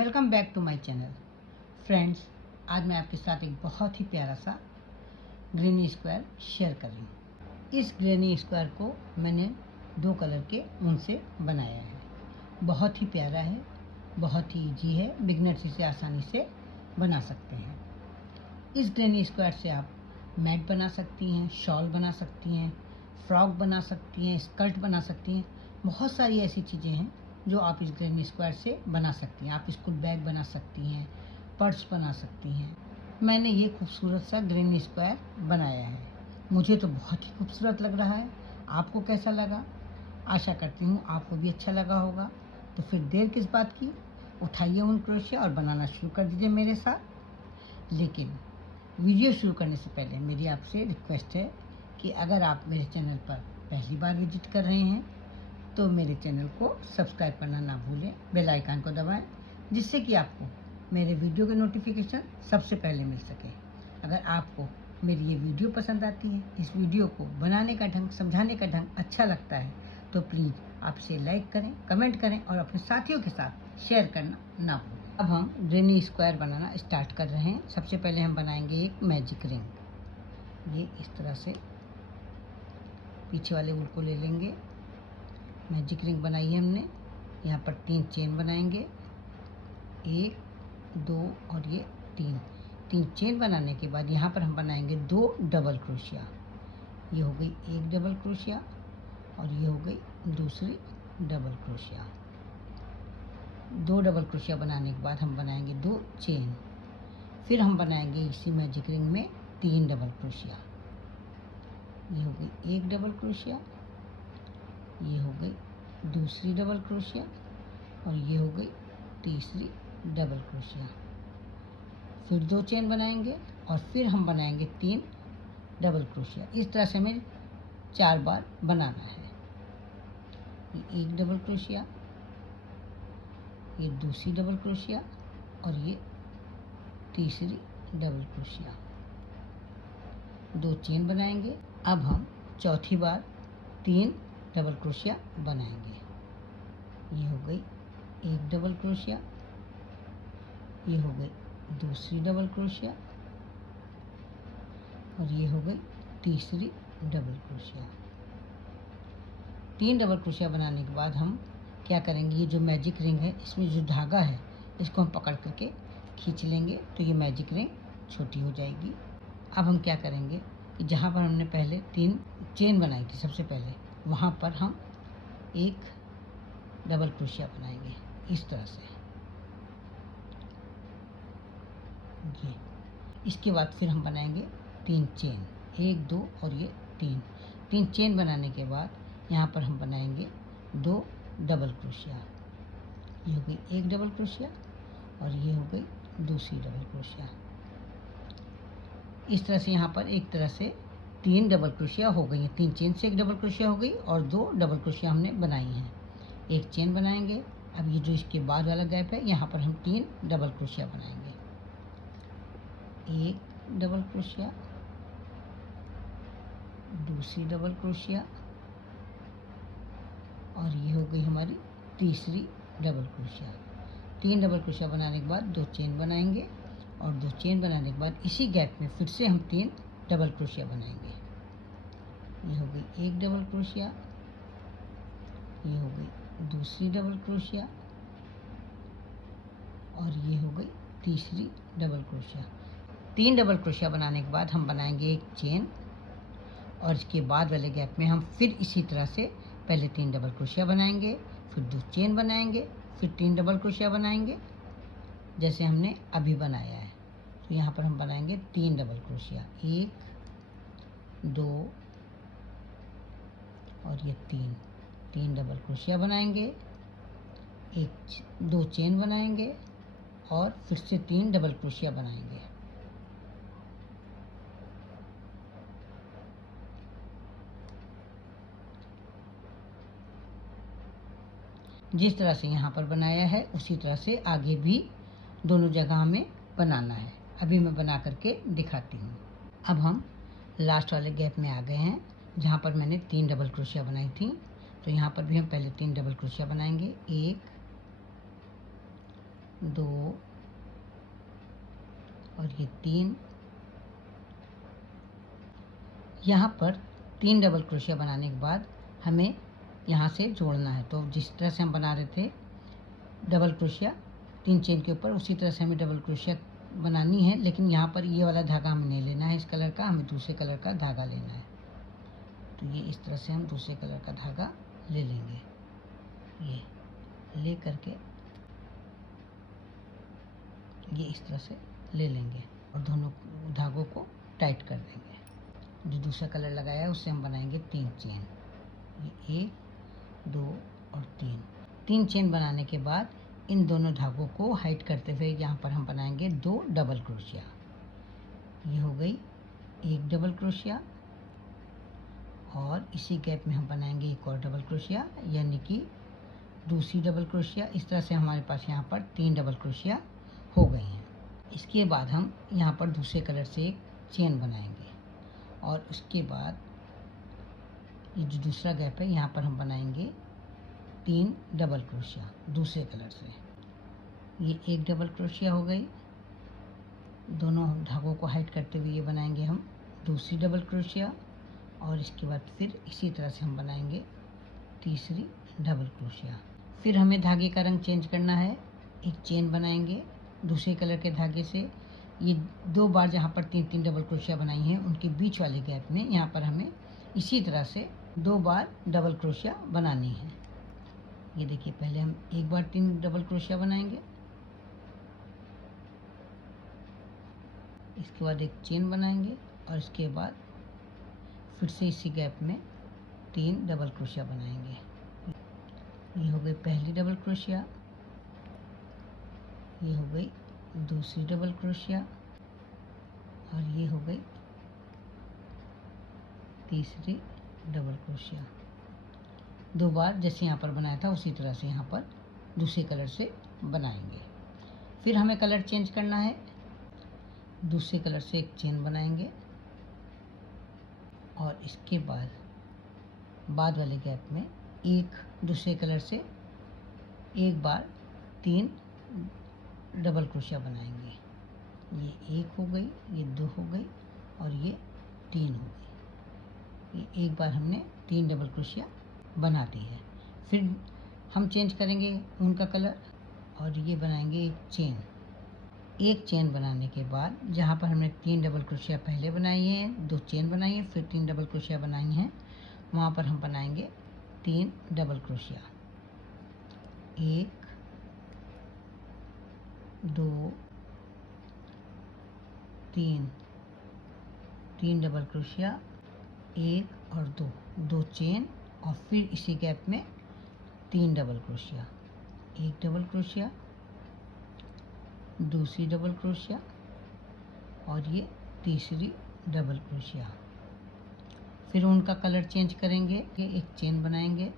Welcome back to my channel. Friends, आज मैं आपके साथ एक बहुत ही प्यारा सा ग्रेनी स्क्वायर शेयर कर रही हूँ। इस ग्रेनी स्क्वायर को मैंने 2 कलर के ऊन से बनाया है। बहुत ही प्यारा है, बहुत ही इजी है, बिगनर्स इसे आसानी से बना सकते हैं। इस ग्रेनी स्क्वायर से आप मैट बना सकती हैं, शॉल बना सकती हैं, फ्रॉक बना सकती हैं, स्कर्ट बना सकती हैं। बहुत सारी ऐसी चीज़ें हैं जो आप इस ग्रेनी स्क्वायर से बना सकती हैं। आप स्कूल बैग बना सकती हैं, पर्स बना सकती हैं। मैंने ये खूबसूरत सा ग्रेनी स्क्वायर बनाया है। मुझे तो बहुत ही खूबसूरत लग रहा है। आपको कैसा लगा? आशा करती हूँ आपको भी अच्छा लगा होगा। तो फिर देर किस बात की, उठाइए ऊन क्रोशिया और बनाना शुरू कर दीजिए मेरे साथ। लेकिन वीडियो शुरू करने से पहले मेरी आपसे रिक्वेस्ट है कि अगर आप मेरे चैनल पर पहली बार विजिट कर रहे हैं तो मेरे चैनल को सब्सक्राइब करना ना भूलें, बेल आइकन को दबाएं, जिससे कि आपको मेरे वीडियो के नोटिफिकेशन सबसे पहले मिल सके। अगर आपको मेरी ये वीडियो पसंद आती है, इस वीडियो को बनाने का ढंग, समझाने का ढंग अच्छा लगता है, तो प्लीज़ आप इसे लाइक करें, कमेंट करें और अपने साथियों के साथ शेयर करना ना भूलें। अब हम ग्रेनी स्क्वायर बनाना स्टार्ट कर रहे हैं। सबसे पहले हम बनाएंगे एक मैजिक रिंग। ये इस तरह से पीछे वाले वुड को ले लेंगे। मैजिक रिंग बनाई है हमने। यहाँ पर 3 चेन बनाएंगे, 1, 2 और ये 3 चेन बनाने के बाद यहाँ पर हम बनाएंगे 2 डबल क्रोशिया। ये हो गई एक डबल क्रोशिया और ये हो गई दूसरी डबल क्रोशिया। 2 डबल क्रोशिया बनाने के बाद हम बनाएंगे 2 चेन। फिर हम बनाएंगे इसी मैजिक रिंग में 3 डबल क्रोशिया। ये हो गई एक डबल क्रोशिया, ये हो गई दूसरी डबल क्रोशिया और ये हो गई तीसरी डबल क्रोशिया। फिर 2 चेन बनाएंगे और फिर हम बनाएंगे 3 डबल क्रोशिया। इस तरह से हमें 4 बार बनाना है। ये एक डबल क्रोशिया, ये दूसरी डबल क्रोशिया और ये तीसरी डबल क्रोशिया। 2 चेन बनाएंगे। अब हम चौथी बार 3 डबल क्रोशिया बनाएंगे। ये हो गई एक डबल क्रोशिया, ये हो गई दूसरी डबल क्रोशिया और ये हो गई तीसरी डबल क्रोशिया। 3 डबल क्रोशिया बनाने के बाद हम क्या करेंगे, ये जो मैजिक रिंग है इसमें जो धागा है इसको हम पकड़ करके खींच लेंगे तो ये मैजिक रिंग छोटी हो जाएगी। अब हम क्या करेंगे कि जहाँ पर हमने पहले 3 चेन बनाई थी सबसे पहले, वहाँ पर हम एक डबल क्रोशिया बनाएंगे इस तरह से। ये इसके बाद फिर हम बनाएंगे 3 चेन, 1, 2 और ये 3 चेन बनाने के बाद यहाँ पर हम बनाएंगे 2 डबल क्रोशिया। ये हो गई एक डबल क्रोशिया और ये हो गई दूसरी डबल क्रोशिया। इस तरह से यहाँ पर एक तरह से 3 डबल क्रोशिया हो गई हैं। 3 चेन से एक डबल क्रोशिया हो गई और 2 डबल क्रोशिया हमने बनाई हैं। एक चेन बनाएंगे। अब ये जो इसके बाद वाला गैप है यहाँ पर हम 3 डबल क्रोशिया बनाएंगे। एक डबल क्रोशिया, दूसरी डबल क्रोशिया और ये हो गई हमारी तीसरी डबल क्रोशिया। 3 डबल क्रोशिया बनाने के बाद 2 चेन बनाएंगे और 2 चेन बनाने के बाद इसी गैप में फिर से हम 3 डबल क्रोशिया बनाएंगे। ये हो गई एक डबल क्रोशिया, ये हो गई दूसरी डबल क्रोशिया और ये हो गई तीसरी डबल क्रोशिया। 3 डबल क्रोशिया बनाने के बाद हम बनाएंगे एक चेन और इसके बाद वाले गैप में हम फिर इसी तरह से पहले 3 डबल क्रोशिया बनाएंगे, फिर 2 चेन बनाएंगे, फिर 3 डबल क्रोशिया बनाएंगे जैसे हमने अभी बनाया है। तो यहाँ पर हम बनाएंगे 3 डबल क्रोशिया, 1, 2 और ये 3 डबल क्रोशिया बनाएंगे, 2 चेन बनाएंगे और फिर से 3 डबल क्रोशिया बनाएंगे। जिस तरह से यहाँ पर बनाया है उसी तरह से आगे भी दोनों जगह हमें बनाना है। अभी मैं बना करके दिखाती हूँ। अब हम लास्ट वाले गैप में आ गए हैं जहाँ पर मैंने 3 डबल क्रोशिया बनाई थी। तो यहाँ पर भी हम पहले 3 डबल क्रोशिया बनाएंगे, 1, 2 और ये 3। यहाँ पर 3 डबल क्रोशिया बनाने के बाद हमें यहाँ से जोड़ना है। तो जिस तरह से हम बना रहे थे डबल क्रोशिया 3 चेन के ऊपर, उसी तरह से हमें डबल क्रोशिया बनानी है, लेकिन यहाँ पर ये वाला धागा हमें नहीं लेना है इस कलर का, हमें दूसरे कलर का धागा लेना है। तो ये इस तरह से हम दूसरे कलर का धागा ले लेंगे। ये ले करके ये इस तरह से ले लेंगे और दोनों धागों को टाइट कर देंगे। जो दूसरा कलर लगाया है उससे हम बनाएंगे 3 चेन। ये 1 2 और 3 चेन बनाने के बाद इन दोनों धागों को हाइट करते हुए यहाँ पर हम बनाएंगे 2 डबल क्रोशिया। ये हो गई 1 डबल क्रोशिया और इसी गैप में हम बनाएंगे एक और डबल क्रोशिया, यानी कि दूसरी डबल क्रोशिया। इस तरह से हमारे पास यहाँ पर 3 डबल क्रोशिया हो गई हैं। इसके बाद हम यहाँ पर दूसरे कलर से एक चेन बनाएंगे और उसके बाद ये जो दूसरा गैप है यहाँ पर हम बनाएंगे 3 डबल क्रोशिया दूसरे कलर से। ये 1 डबल क्रोशिया हो गई। दोनों धागों को हाइट करते हुए ये बनाएंगे हम दूसरी डबल क्रोशिया और इसके बाद फिर इसी तरह से हम बनाएंगे तीसरी डबल क्रोशिया। फिर हमें धागे का रंग चेंज करना है। एक चेन बनाएंगे दूसरे कलर के धागे से। ये 2 बार जहाँ पर 3 डबल क्रोशिया बनाई हैं उनके बीच वाले गैप में यहाँ पर हमें इसी तरह से 2 बार डबल क्रोशिया बनानी है। ये देखिए, पहले हम 1 बार 3 डबल क्रोशिया बनाएंगे, इसके बाद एक चेन बनाएंगे और इसके बाद फिर से इसी गैप में 3 डबल क्रोशिया बनाएंगे। ये हो गई पहली डबल क्रोशिया, ये हो गई दूसरी डबल क्रोशिया और ये हो गई तीसरी डबल क्रोशिया। 2 बार जैसे यहाँ पर बनाया था उसी तरह से यहाँ पर दूसरे कलर से बनाएंगे। फिर हमें कलर चेंज करना है। दूसरे कलर से एक चेन बनाएंगे और इसके बाद वाले गैप में एक दूसरे कलर से एक बार 3 डबल क्रोशिया बनाएंगे। ये 1 हो गई, ये 2 हो गई और ये 3 हो गई। ये एक बार हमने 3 डबल क्रोशिया बना दी है। फिर हम चेंज करेंगे उनका कलर और ये बनाएंगे एक चेन बनाने के बाद जहाँ पर हमने 3 डबल क्रोशिया पहले बनाई है, 2 चेन बनाई है, फिर 3 डबल क्रोशिया बनाई हैं, वहाँ पर हम बनाएंगे 3 डबल क्रोशिया। 1 2 3 डबल क्रोशिया, 1 और 2 चेन और फिर इसी गैप में 3 डबल क्रोशिया। 1 डबल क्रोशिया, दूसरी डबल क्रोशिया और ये तीसरी डबल क्रोशिया। फिर उनका कलर चेंज करेंगे, एक चेन बनाएंगे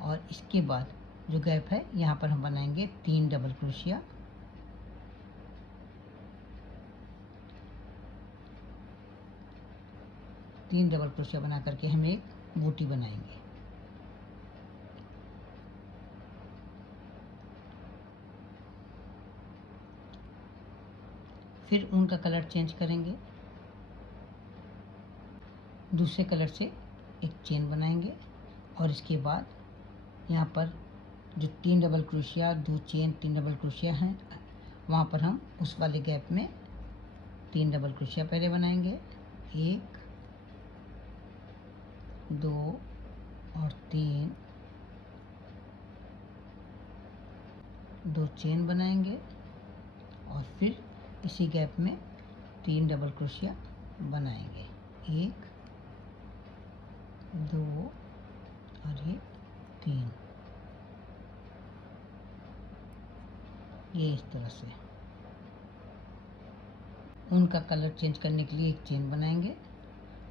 और इसके बाद जो गैप है यहाँ पर हम बनाएंगे 3 डबल क्रोशिया। तीन डबल क्रोशिया बना करके हम एक बूटी बनाएंगे। फिर उनका कलर चेंज करेंगे, दूसरे कलर से एक चेन बनाएंगे और इसके बाद यहाँ पर जो 3 double crochet, 2 chain, 3 double crochet हैं, वहाँ पर हम उस वाले गैप में 3 डबल क्रोशिया पहले बनाएंगे। 1 2 और 3, 2 चेन बनाएंगे और फिर इसी गैप में 3 डबल क्रोशिया बनाएंगे। 1 2 और ये 3, ये इस तरह से। उनका कलर चेंज करने के लिए एक चेन बनाएंगे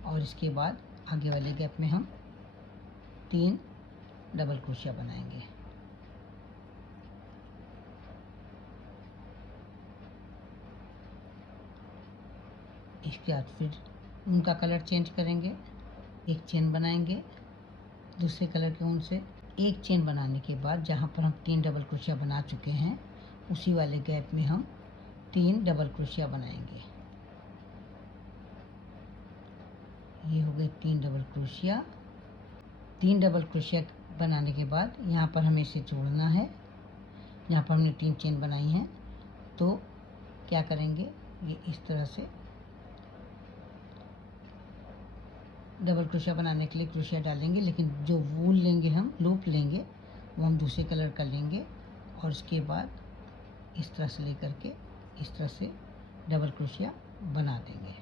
और इसके बाद आगे वाले गैप में हम 3 डबल क्रोशिया बनाएंगे। इसके बाद फिर उनका कलर चेंज करेंगे, एक चेन बनाएंगे दूसरे कलर के ऊन से, एक चेन बनाने के बाद जहाँ पर हम 3 डबल क्रोशिया बना चुके हैं उसी वाले गैप में हम 3 डबल क्रोशिया बनाएंगे। ये हो गए 3 डबल क्रोशिया। 3 डबल क्रोशिया बनाने के बाद यहाँ पर हमें इसे जोड़ना है। यहाँ पर हमने 3 चेन बनाई हैं, तो क्या करेंगे, ये इस तरह से डबल क्रोशिया बनाने के लिए क्रोशिया डालेंगे, लेकिन जो वूल लेंगे हम, लूप लेंगे, वो हम दूसरे कलर का लेंगे और उसके बाद इस तरह से लेकर के इस तरह से डबल क्रोशिया बना देंगे।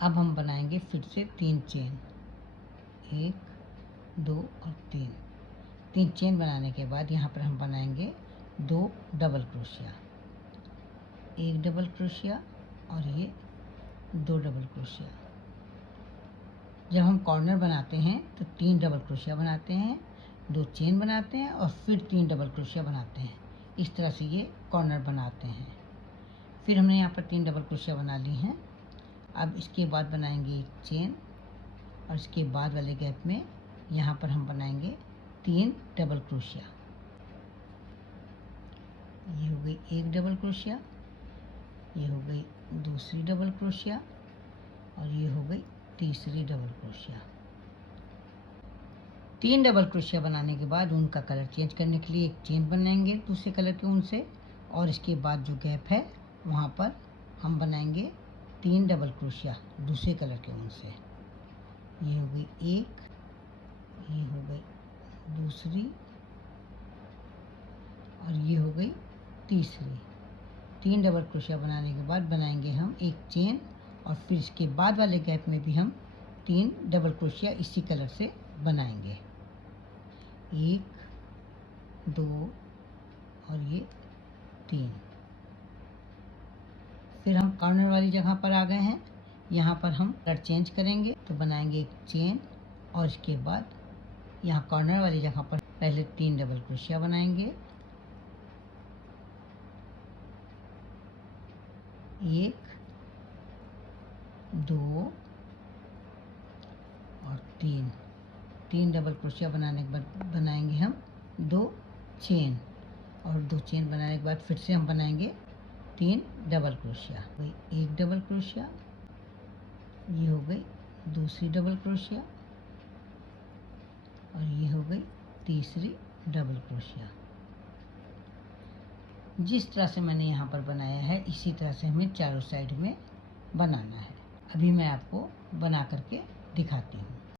अब हम बनाएंगे फिर से 3 चेन, 1 2 और 3 चेन बनाने के बाद यहाँ पर हम बनाएंगे 2 डबल क्रोशिया, 1 डबल क्रोशिया और ये 2 डबल क्रोशिया। जब हम कॉर्नर बनाते हैं तो 3 डबल क्रोशिया बनाते हैं, 2 चेन बनाते हैं और फिर 3 डबल क्रोशिया बनाते हैं। इस तरह से ये कॉर्नर बनाते हैं। फिर हमने यहाँ पर 3 डबल क्रोशिया बना ली हैं। अब इसके बाद बनाएंगे एक चेन और इसके बाद वाले गैप में यहाँ पर हम बनाएंगे 3 डबल क्रोशिया। ये हो गई 1 डबल क्रोशिया, ये हो गई दूसरी डबल क्रोशिया और ये हो गई तीसरी डबल क्रोशिया। 3 डबल क्रोशिया बनाने के बाद ऊन का कलर चेंज करने के लिए एक चेन बनाएंगे दूसरे कलर के ऊन से, और इसके बाद जो गैप है वहाँ पर हम बनाएंगे 3 डबल क्रोशिया दूसरे कलर के ऊन से। ये हो गई एक, ये हो गई दूसरी और ये हो गई तीसरी। 3 डबल क्रोशिया बनाने के बाद बनाएंगे हम एक चेन और फिर इसके बाद वाले गैप में भी हम 3 डबल क्रोशिया इसी कलर से बनाएंगे, 1 2 और ये 3। फिर हम कॉर्नर वाली जगह पर आ गए हैं। यहाँ पर हम कलर चेंज करेंगे, तो बनाएंगे एक चेन और इसके बाद यहाँ कॉर्नर वाली जगह पर पहले 3 डबल क्रोशिया बनाएंगे, 1 2 और 3 डबल क्रोशिया बनाने के बाद बनाएंगे हम 2 चेन और 2 चेन बनाने के बाद फिर से हम बनाएंगे 3 डबल क्रोशिया। वही 1 डबल क्रोशिया, ये हो गई दूसरी डबल क्रोशिया और ये हो गई तीसरी डबल क्रोशिया। जिस तरह से मैंने यहाँ पर बनाया है इसी तरह से हमें चारों साइड में बनाना है। अभी मैं आपको बना करके दिखाती हूँ।